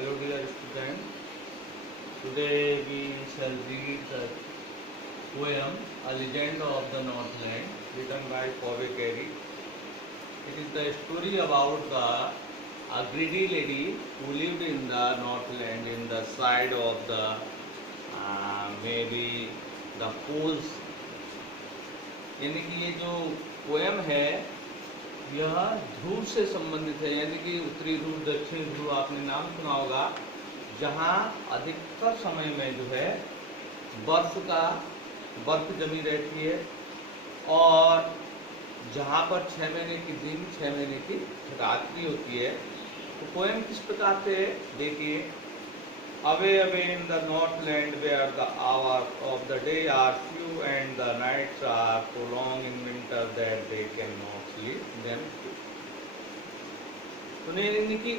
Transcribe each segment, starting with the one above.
Hello dear students, today we shall read the poem A Legend of the Northland written by Pauve Carey. It is the story about a greedy lady who lived in the Northland in the side of the maybe the poles. यानी कि ये जो poem है यह ध्रुव से संबंधित है, यानी कि उत्तरी ध्रुव दक्षिण ध्रुव आपने नाम सुना होगा, जहाँ अधिकतर समय में जो है बर्फ जमी रहती है और जहाँ पर 6 महीने की दिन 6 महीने की रात्रि होती है। तो पोएम किस प्रकार से देखिए, away away in the northland where the hours of the day are few and the nights are so long in winter that they can not sleep them. तो यानी कि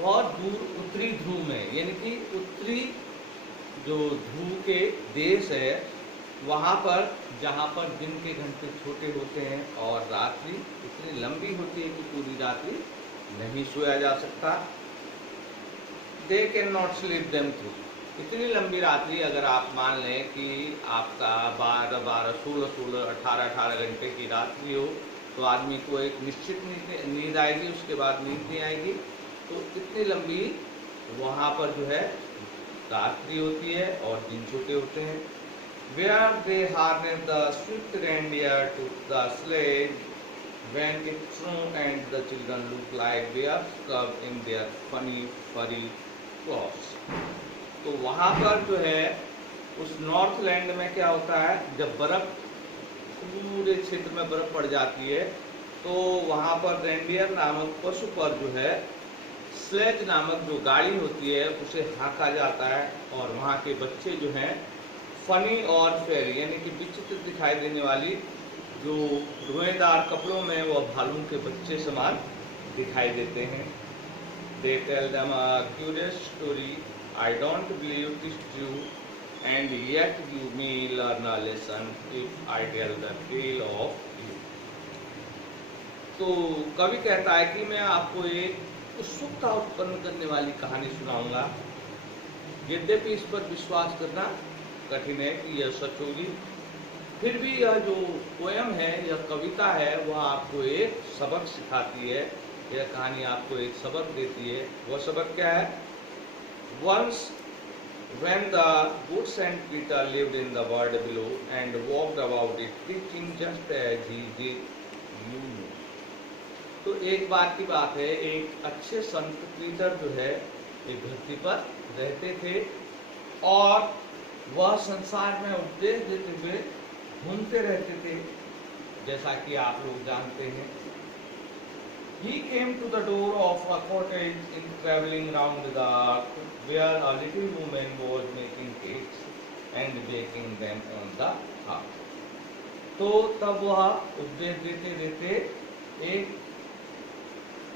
बहुत दूर उत्तरी ध्रुव में, यानी कि उत्तरी जो ध्रुव के देश है वहाँ पर जहाँ पर दिन के घंटे छोटे होते हैं और रात्रि इतनी लंबी होती है कि पूरी रात्रि नहीं सोया जा सकता। दे can not sleep them through. इतनी लंबी रात्रि अगर आप मान लें कि आपका 12 16 18 घंटे की रात्रि हो तो आदमी को एक निश्चित नींद आएगी, उसके बाद नींद नहीं आएगी। तो इतनी लंबी वहाँ पर जो है रात्रि होती है और दिन छोटे होते हैं। Where they harness the swift reindeer to the sledge when it snowed and the children look like bears covered in their funny furry claws। तो वहाँ पर जो है उस नॉर्थलैंड में क्या होता है, जब बर्फ पूरे क्षेत्र में बर्फ पड़ जाती है तो वहाँ पर रेंडियर नामक पशु पर जो है स्लेज नामक जो गाड़ी होती है उसे हाँका जाता है और वहाँ के बच्चे जो हैं फनी और फेरी यानी कि विचित्र दिखाई देने वाली जो रोएदार कपड़ों में वो भालू के बच्चे समान दिखाई देते हैं। They tell them a curious story. I don't believe it is true, and yet you may learn a lesson if I tell the tale of you। तो कवि कहता है कि मैं आपको एक उत्सुकता उत्पन्न करने वाली कहानी सुनाऊंगा, यद्यपि इस पर विश्वास करना कठिन है कि यह सच होगी, फिर भी यह जो पोएम है, यह कविता है, वह आपको एक सबक सिखाती है। यह कहानी आपको एक सबक देती है। वह सबक क्या है? Once when the good Saint Peter lived in the world below and walked about it preaching just as he did you know। तो एक बार की बात है, एक अच्छे संत पीटर जो है एक धरती पर रहते थे और वह संसार में उपदेश देते हुए घूमते रहते थे, जैसा कि आप लोग जानते हैं। He came to the door of a cottage in traveling round the earth, where a little woman was making cakes and baking them on the hearth। तो तब वह उपदेश देते देते एक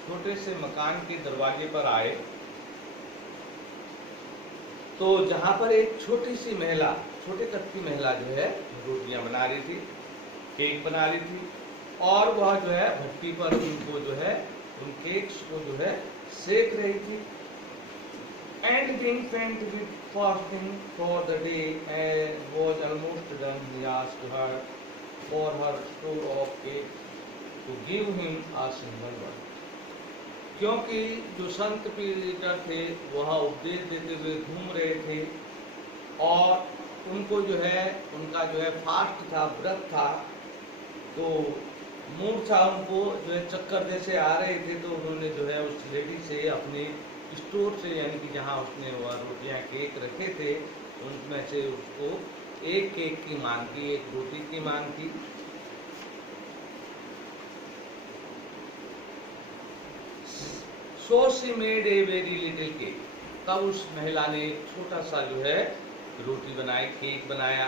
छोटे से मकान के दरवाजे पर आए, तो जहाँ पर एक छोटी सी महिला, छोटे कद की महिला जो है रोटियां बना रही थी, केक बना रही थी और वह जो है भट्टी पर उनको जो है उन केक्स को जो है सेक रही थी। And being faint with fasting for the day and was almost done, he asked her for her store of cakes to give him a single one। क्योंकि जो संत पीटर थे वह उपदेश देते हुए घूम रहे थे और उनको जो है उनका जो है फास्ट था, व्रत था, तो मूड था, उनको जो है चक्कर जैसे आ रहे थे। तो उन्होंने जो है उस लेडी से अपने स्टोर से, यानी कि जहाँ उसने वह रोटियां केक रखे थे उनमें से उसको एक केक की मांग की, एक रोटी की मांग की। So she made a very little cake। तब उस महिला ने एक छोटा सा जो है रोटी बनाई, केक बनाया।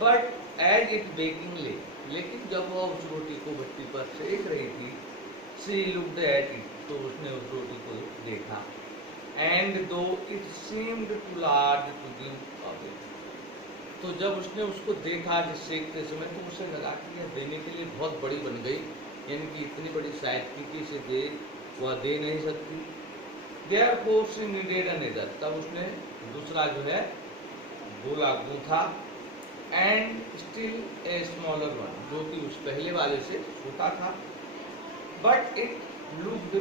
बट एज इट बेकिंग ले, लेकिन जब वह उस रोटी को भट्टी पर सेक रही थी, शी लुक्ड एट इट, तो उसने उस रोटी को देखा। And though it seemed too large to give away, तो जब उसने उसको देखा जिस सेकते समय तो उसे लगा कि यह देने के लिए बहुत बड़ी बन गई, यानी कि इतनी बड़ी शायद किसी से दे वह दे नहीं सकती। Therefore she needed another. तब उसने दूसरा जो है गोला गूंथा, and still a smaller one, जो कि उस पहले वाले से छोटा था, but it looked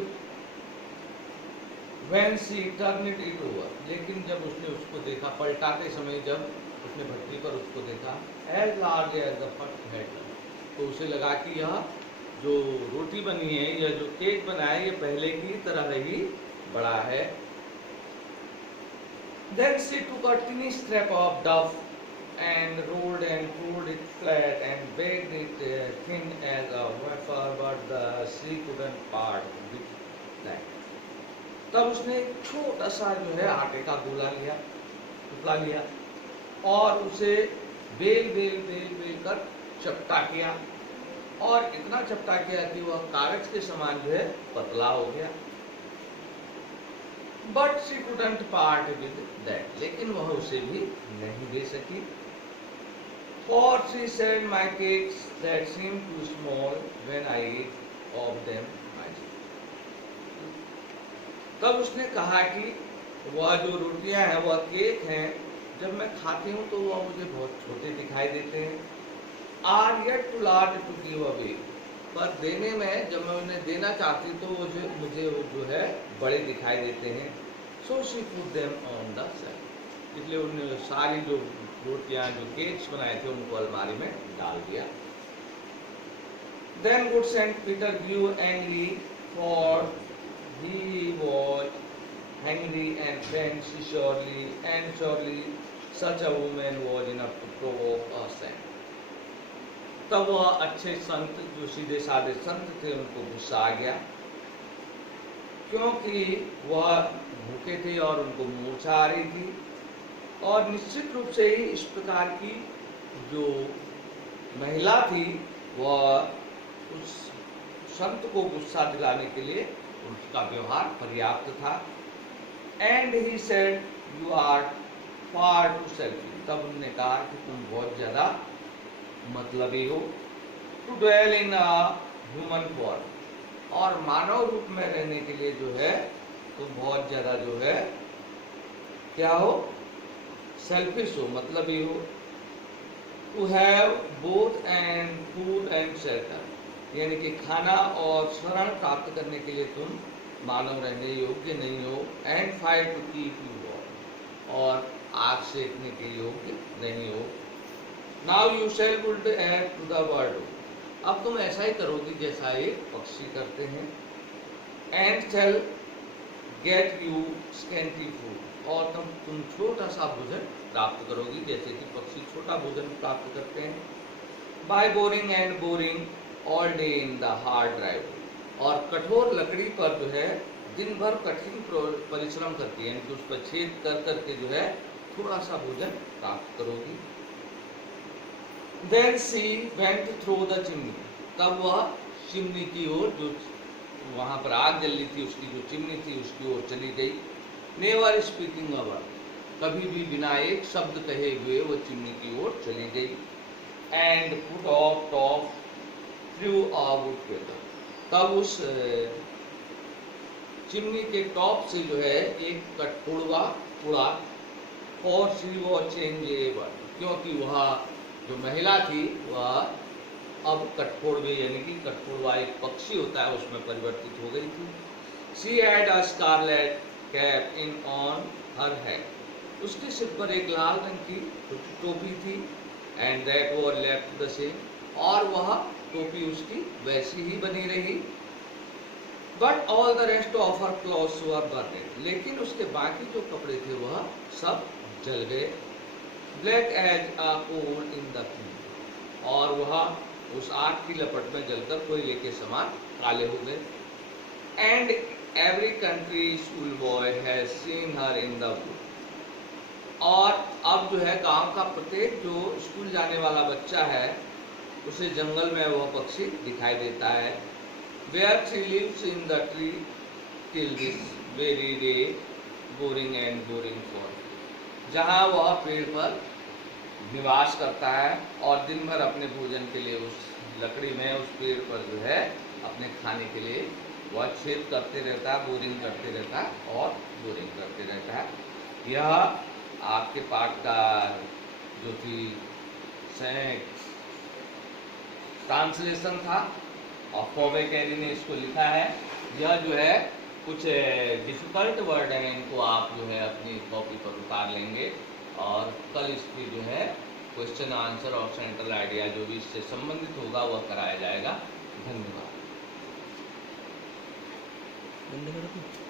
when she turned it over, लेकिन जब उसने उसको देखा, पलटाते समय जब उसने भट्टी पर उसको देखा, as large as the first head, तो उसे लगा कि यह जो रोटी बनी है या जो केक बना है ये पहले की तरह ही बड़ा है। Then she took a tiny scrap of duff and rolled it flat and baked it thin as a wafer, but she couldn't part with that. तब उसने एक छोटा सा जो है आटे का गोला लिया, टुकड़ा लिया, और उसे बेल कर चपटा किया, और इतना चपटा किया कि वह कागज के समान जो है पतला हो गया। But she couldn't part with that, लेकिन वह उसे भी नहीं दे सकी। For she said, my cakes that seem too small when I eat of them myself. तब उसने कहा कि वह जो रोटियां हैं, वह केक हैं, जब मैं खाती हूँ तो वह मुझे बहुत छोटे दिखाई देते हैं। Are yet too large to give away, पर देने में जब मैं उन्हें देना चाहती तो मुझे वो जो है बड़े दिखाई देते हैं। So she put them on the shelf, इसलिए उन्होंने सारी जो रोटियां, जो केक्स बनाए थे, उनको अलमारी में डाल दिया। Then good Saint Peter grew angry, for he was hungry and faint, surely such a woman was enough to provoke a saint. तब वह अच्छे संत, जो सीधे साधे संत थे, उनको गुस्सा आ गया, क्योंकि वह भूखे थे और उनको मूर्छा आ रही थी, और निश्चित रूप से ही इस प्रकार की जो महिला थी वह उस संत को गुस्सा दिलाने के लिए उसका व्यवहार पर्याप्त था। And he said, you are far too selfish, तब उन्होंने कहा कि तुम बहुत ज्यादा मतलबी हो, to dwell in a human form, और मानव रूप में रहने के लिए जो है तुम बहुत ज्यादा जो है क्या हो, सेल्फिश हो, मतलबी हो। To have both and food and shelter, यानी कि खाना और शरण प्राप्त करने के लिए तुम मानव रहने योग्य नहीं हो। And fire to keep you warm, और आग सेकने के योग्य नहीं हो। Now you shall build add to the bird, अब तुम ऐसा ही करोगी जैसा एक पक्षी करते हैं। And shall get you scanty food, और तुम छोटा सा भोजन प्राप्त करोगी जैसे कि पक्षी छोटा भोजन प्राप्त करते हैं। By boring and boring all day in the hard drive, और कठोर लकड़ी पर जो है दिन भर कठिन परिश्रम करती है, यानी कि उस पर छेद कर करके जो है थोड़ा सा भोजन प्राप्त करोगी। Then she went through the chimney, तब वह चिमनी की ओर, जो वहां पर आग जल रही थी उसकी जो चिमनी थी उसकी ओर चली गई। नेवर स्पीकिंग अ वर्ड, कभी भी बिना एक शब्द कहे हुए वो चिमनी की ओर चली गई। And put off top through a would paper, तब उस चिमनी के टॉप से जो है एक कठफोड़वा उड़ा। फॉर शी वाज चेंजेबल, क्योंकि वह जो महिला थी वह अब कठफोड़वे, यानी कि कठफोड़वा एक पक्षी होता है, उसमें परिवर्तित हो गई थी। She had a scarlet cap in on her head, उसके सिर पर एक लाल रंग की टोपी थी। And that was left the same, और वह टोपी उसकी वैसी ही बनी रही। But all the rest of her clothes were burned, लेकिन उसके बाकी जो कपड़े थे वह सब जल गए। Black as a coal in the flame, और वह उस आग की लपट में जलकर कोयले के समान काले हो गए। And every country school boy has seen her in the wood, और अब जो है गांव का प्रत्येक जो स्कूल जाने वाला बच्चा है उसे जंगल में वह पक्षी दिखाई देता है। Where she lives in the tree till this very day, boring and boring for, जहाँ वह पेड़ पर निवास करता है और दिन भर अपने भोजन के लिए उस लकड़ी में, उस पेड़ पर जो है अपने खाने के लिए वह छेद करते रहता है, बोरिंग करते रहता है और बोरिंग करते रहता है। यह आपके पाठ का जो कि ट्रांसलेशन था और फॉवे कैरी ने इसको लिखा है। यह जो है कुछ डिफ़िकल्ट वर्ड हैं, इनको आप जो है अपनी कॉपी पर उतार लेंगे और कल इसकी जो है क्वेश्चन आंसर और सेंट्रल आइडिया जो भी इससे संबंधित होगा वह कराया जाएगा। धन्यवाद। बंद करो।